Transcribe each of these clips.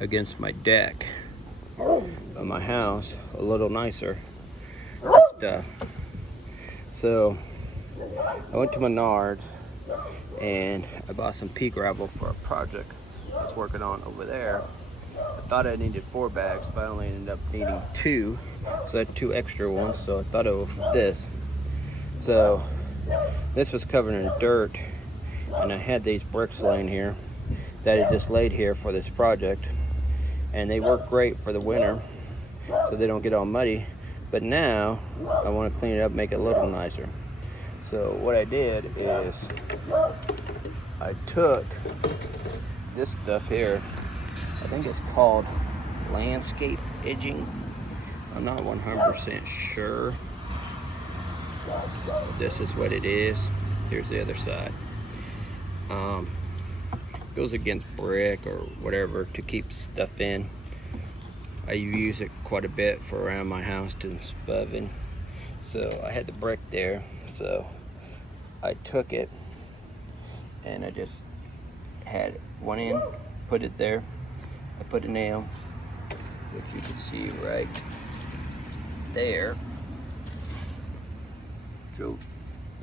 against my deck of my house a little nicer stuff. So I went to Menards and I bought some pea gravel for a project I was working on over there. I thought I needed 4 bags, but I only ended up needing 2. So I had 2 extra ones, so I thought it was this. So this was covered in dirt, and I had these bricks laying here that I just laid here for this project. And they work great for the winter, so they don't get all muddy. But now I want to clean it up, make it a little nicer. So what I did is I took this stuff here. I think it's called landscape edging. I'm not 100% sure. This is what it is. Here's the other side. Goes against brick or whatever to keep stuff in. I use it quite a bit for around my house to spuving. So I had the brick there, so I took it and I just had one end, put it there. I put a nail, which you can see right there. Drove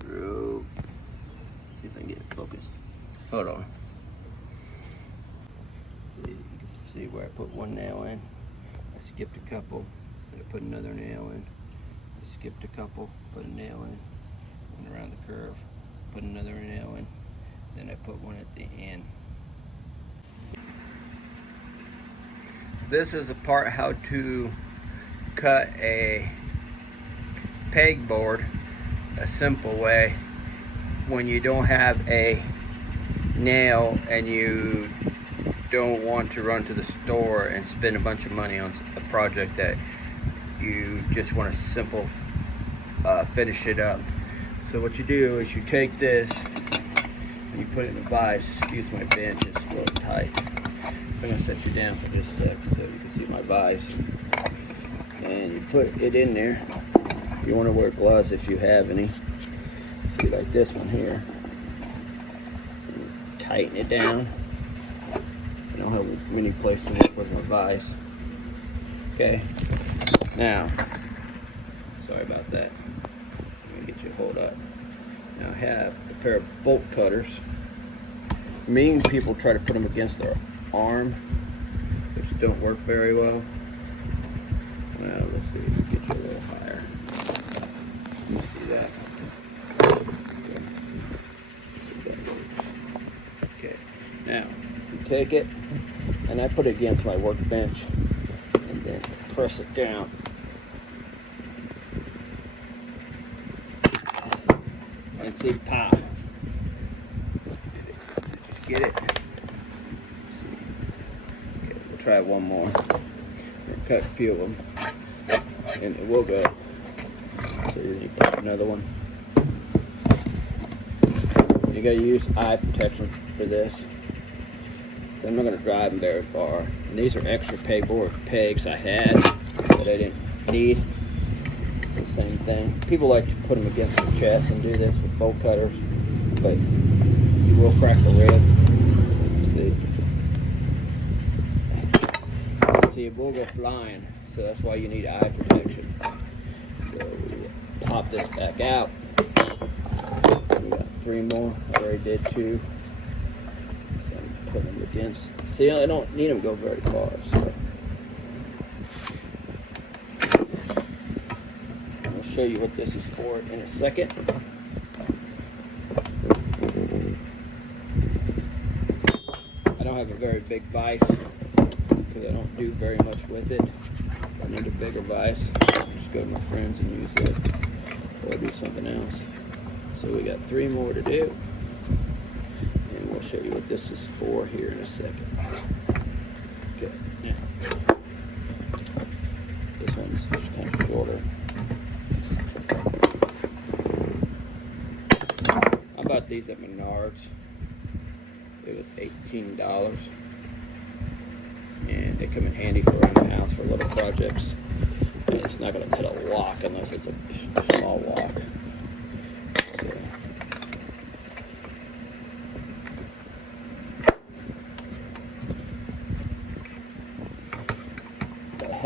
through. See if I can get it focused. Hold on. See, you can see where I put one nail in. I skipped a couple, and I put another nail in. I skipped a couple, put a nail in. Went around the curve, put another nail in. Then I put one at the end. This is the part how to cut a pegboard a simple way when you don't have a nail and you don't want to run to the store and spend a bunch of money on a project that you just want to simple finish it up. So what you do is you take this and you put it in a vise. Excuse my bench, it's a little tight. So I'm going to set you down for just a sec so you can see my vise. And you put it in there. You want to wear gloves if you have any. See, like this one here. And tighten it down. I don't have many places to work with my vise. Okay. Now, sorry about that. Let me get you a hold up. Now I have a pair of bolt cutters. Mean people try to put them against their arm, which don't work very well. Well, let's see if we get you a little higher. Let me see that. Okay, now you take it, and I put it against my workbench, and then press it down. And see, pop. Get it? Try one more. Cut a few of them, and it will go. So you put another one. You gotta use eye protection for this. So I'm not gonna drive them very far. And these are extra pegboard pegs I had that I didn't need. It's the same thing. People like to put them against their chest and do this with bolt cutters, but you will crack the rib. See, it will go flying, so that's why you need eye protection. So we pop this back out. We got 3 more. I already did 2. So I'm putting them against. See, I don't need them to go very far. So I'll show you what this is for in a second. I don't have a very big vise, I don't do very much with it. I need a bigger vise. Just go to my friends and use it, or do something else. So we got 3 more to do, and we'll show you what this is for here in a second. Okay, now this one's just kind of shorter. I bought these at Menards. It was $18. And they come in handy for around the house for little projects. And it's not going to cut a lock unless it's a small lock. So,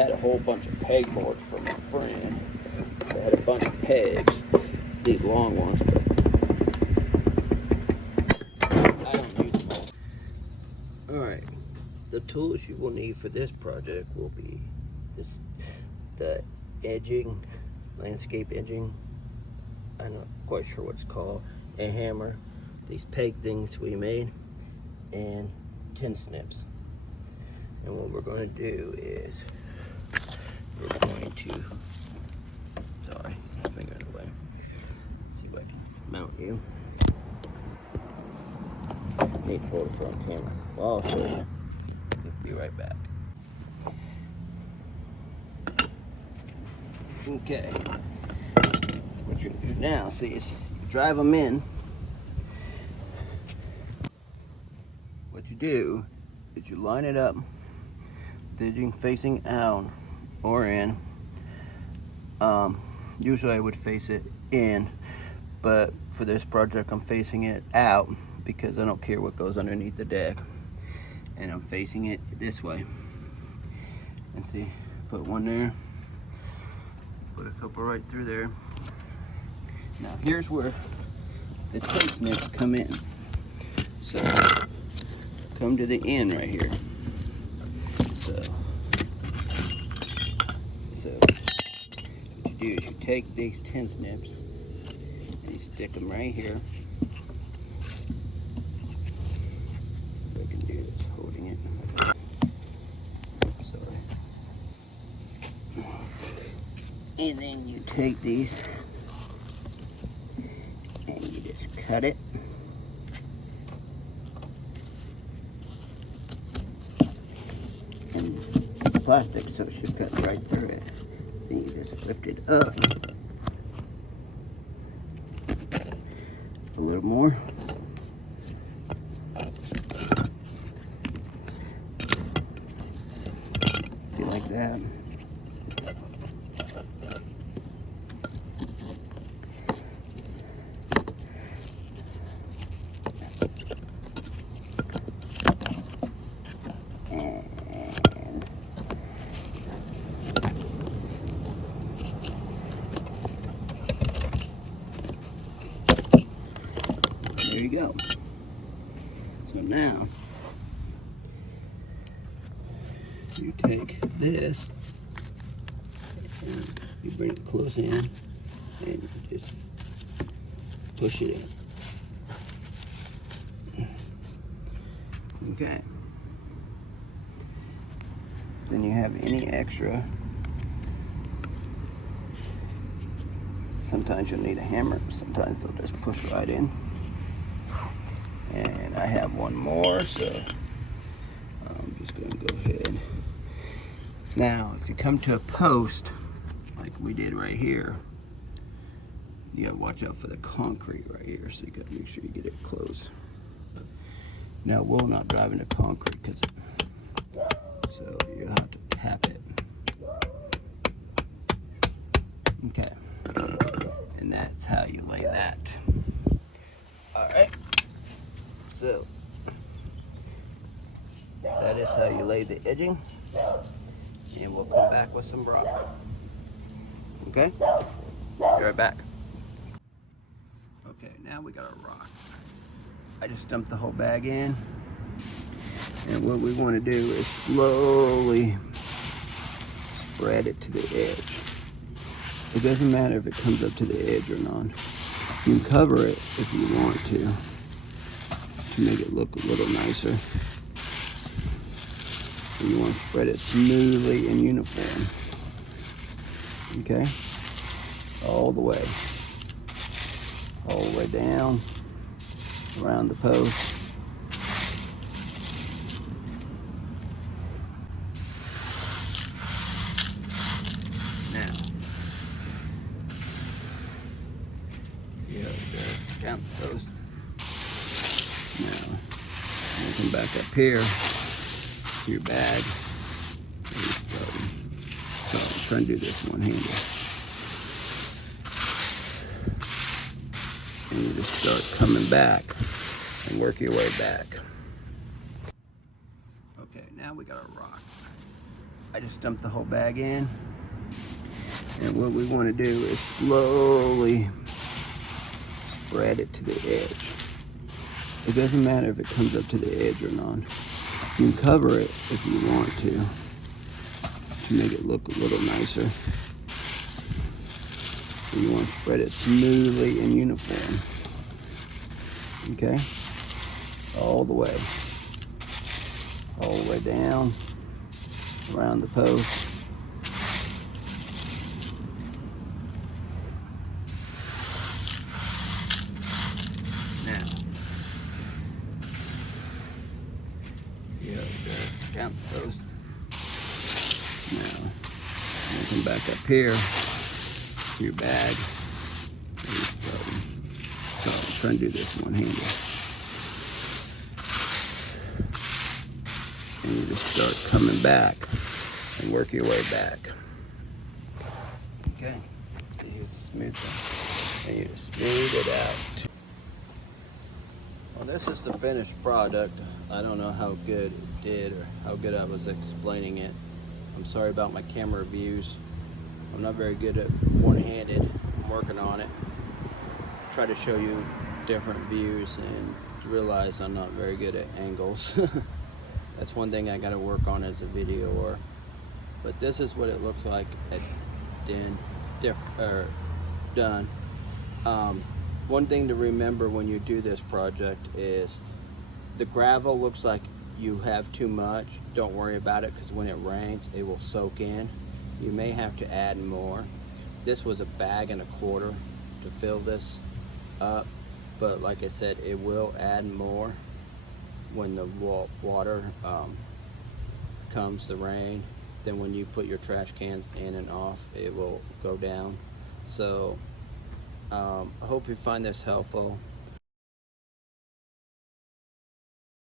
had a whole bunch of pegboards from a friend. I had a bunch of pegs, these long ones, but I don't use them. Alright, the tools you will need for this project will be the edging, landscape edging, I'm not quite sure what it's called, a hammer, these peg things we made, and tin snips. And what we're going to do is we're going to, sorry, finger in the way. See if I can mount you. Need to hold it front camera. Well, I'll show you. We'll be right back. Okay. What you're going to do now, see, is you drive them in. What you do is you line it up, the edging facing out or in. Usually I would face it in, but for this project I'm facing it out because I don't care what goes underneath the deck, and I'm facing it this way. And see, put one there, put a couple right through there. Now here's where the tin snips come in. So come to the end right here. So what you do is you take these tin snips and you stick them right here. If I can do this, holding it. Sorry. And then you take these and you just cut it. And it's plastic, so it should cut right through it. Then you just lift it up a little more. See, like that. There you go. So now you take this and you bring it close in and you just push it in. Okay. Then you have any extra. Sometimes you'll need a hammer, sometimes they'll just push right in. And I have one more, so I'm just going to go ahead. Now, if you come to a post, like we did right here, you got to watch out for the concrete right here, so you got to make sure you get it close. Now, we'll not drive into concrete, so you have to tap it. Okay, and that's how you lay that. All right. So, that is how you lay the edging, and we'll come back with some rock. Okay? Be right back. Okay, now we got our rock. I just dumped the whole bag in, and what we want to do is slowly spread it to the edge. It doesn't matter if it comes up to the edge or not. You can cover it if you want to make it look a little nicer. And you want to spread it smoothly and uniform. Okay? All the way. All the way down, around the post. Now, down the post. Now, come back up here to your bag. So I'm trying to do this one-handed. And you just start coming back and work your way back. Okay, now we got our rock. I just dumped the whole bag in. And what we want to do is slowly spread it to the edge. It doesn't matter if it comes up to the edge or not. You can cover it if you want to make it look a little nicer. So you want to spread it smoothly and uniform. Okay? All the way down around the post. Now, down the post. Now, come back up here to your bag. So I'm trying to do this one-handed. And you just start coming back and work your way back. Okay, so you smooth it, and you smooth it out. Well, this is the finished product. I don't know how good it did or how good I was explaining it. I'm sorry about my camera views. I'm not very good at one-handed. I'm working on it. Try to show you different views and realize I'm not very good at angles. That's one thing I got to work on as a videoer. But this is what it looks like at done. One thing to remember when you do this project is the gravel looks like you have too much. Don't worry about it, because when it rains it will soak in. You may have to add more. This was 1.25 bags to fill this up, but like I said, it will add more when the water comes, the rain. Then when you put your trash cans in and off, it will go down. So I hope you find this helpful.